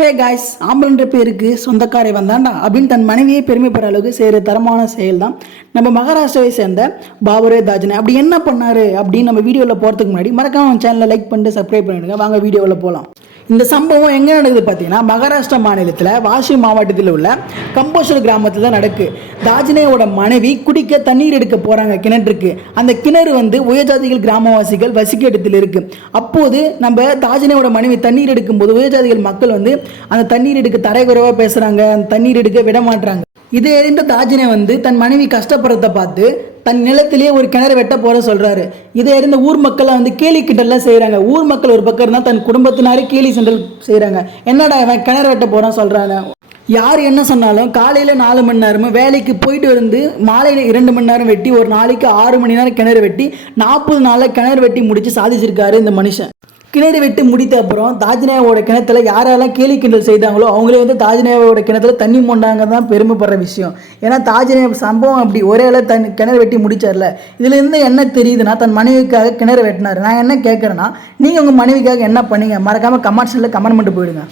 Hey guys, ஆம்பளன்ற பேருக்கு சொந்தக்காரை வந்தாண்டா அப்படின்னு தன் மனைவியை பெருமைப்படுற அளவுக்கு செய்கிற தரமான செயல் தான் நம்ம மகாராஷ்டிராவை சேர்ந்த பாபரே தாஜ்னே. அப்படி என்ன பண்ணாரு அப்படின்னு நம்ம வீடியோவில் போகிறதுக்கு முன்னாடி மறக்காம சேனலை லைக் பண்ணிட்டு சப்ஸ்கிரைப் பண்ணிடுங்க. வாங்க வீடியோவில் போகலாம். இந்த சம்பவம் எங்கே நடக்குது பார்த்தீங்கன்னா, மகாராஷ்டிரா மாநிலத்தில் வாஷி மாவட்டத்தில் உள்ள கம்போஷர் கிராமத்தில் தான் நடக்கு. தாஜ்னேயோட மனைவி குடிக்க தண்ணீர் எடுக்க போகிறாங்க கிணற்றுக்கு. அந்த கிணறு உயர்ஜாதிகள் கிராமவாசிகள் வசிக்க இடத்தில் இருக்குது. அப்போது நம்ம தாஜ்னேயோட மனைவி தண்ணீர் எடுக்கும்போது உயர்ஜாதிகள் மக்கள் அந்த தண்ணீர் எடுக்க தரைக்குறைவாக பேசுகிறாங்க, அந்த தண்ணீர் எடுக்க விட மாட்டாங்க. இதை அறிந்த தாஜ்னே தன் மனைவி கஷ்டப்படுறத பார்த்து தன் நிலத்திலேயே ஒரு கிணறு வெட்ட போற சொல்றாரு. இதை அறிந்த ஊர் மக்கள் கேலி கிண்டல்லாம் செய்யறாங்க. ஊர் மக்கள் ஒரு பக்கம் இருந்தால் தன் குடும்பத்தினாரே கேலி கிண்டல் செய்யறாங்க. என்னடா இவன் கிணறு வெட்ட போறான் சொல்றாங்க. யார் என்ன சொன்னாலும் காலையில் 4 மணி நேரமும் வேலைக்கு போயிட்டு மாலையில் 2 மணி நேரம் வெட்டி ஒரு நாளைக்கு 6 மணி நேரம் கிணறு வெட்டி 40 நாளில் கிணறு வெட்டி முடிச்சு சாதிச்சிருக்காரு இந்த மனுஷன். கிணறு வெட்டி முடித்த அப்புறம் தாஜ்னேயோட கிணத்துல யாரெல்லாம் கேலி கிண்டல் செய்தாங்களோ அவங்களே தாஜ்னேயோட கிணத்துல தண்ணி மொண்டாங்க தான் பெருமைப்படுற விஷயம். ஏன்னா தாஜ்னே சம்பவம் அப்படி ஒரே கிணறு வெட்டி முடிச்சார்ல. இதுலேருந்து என்ன தெரியுதுன்னா, தன் மனைவிக்காக கிணறு வெட்டினார். நான் என்ன கேட்குறேன்னா, நீங்கள் உங்கள் மனைவிக்காக என்ன பண்ணீங்க? மறக்காமல் கமெண்ட்ஸில் கமெண்ட் பண்ணிட்டு போயிடுங்க.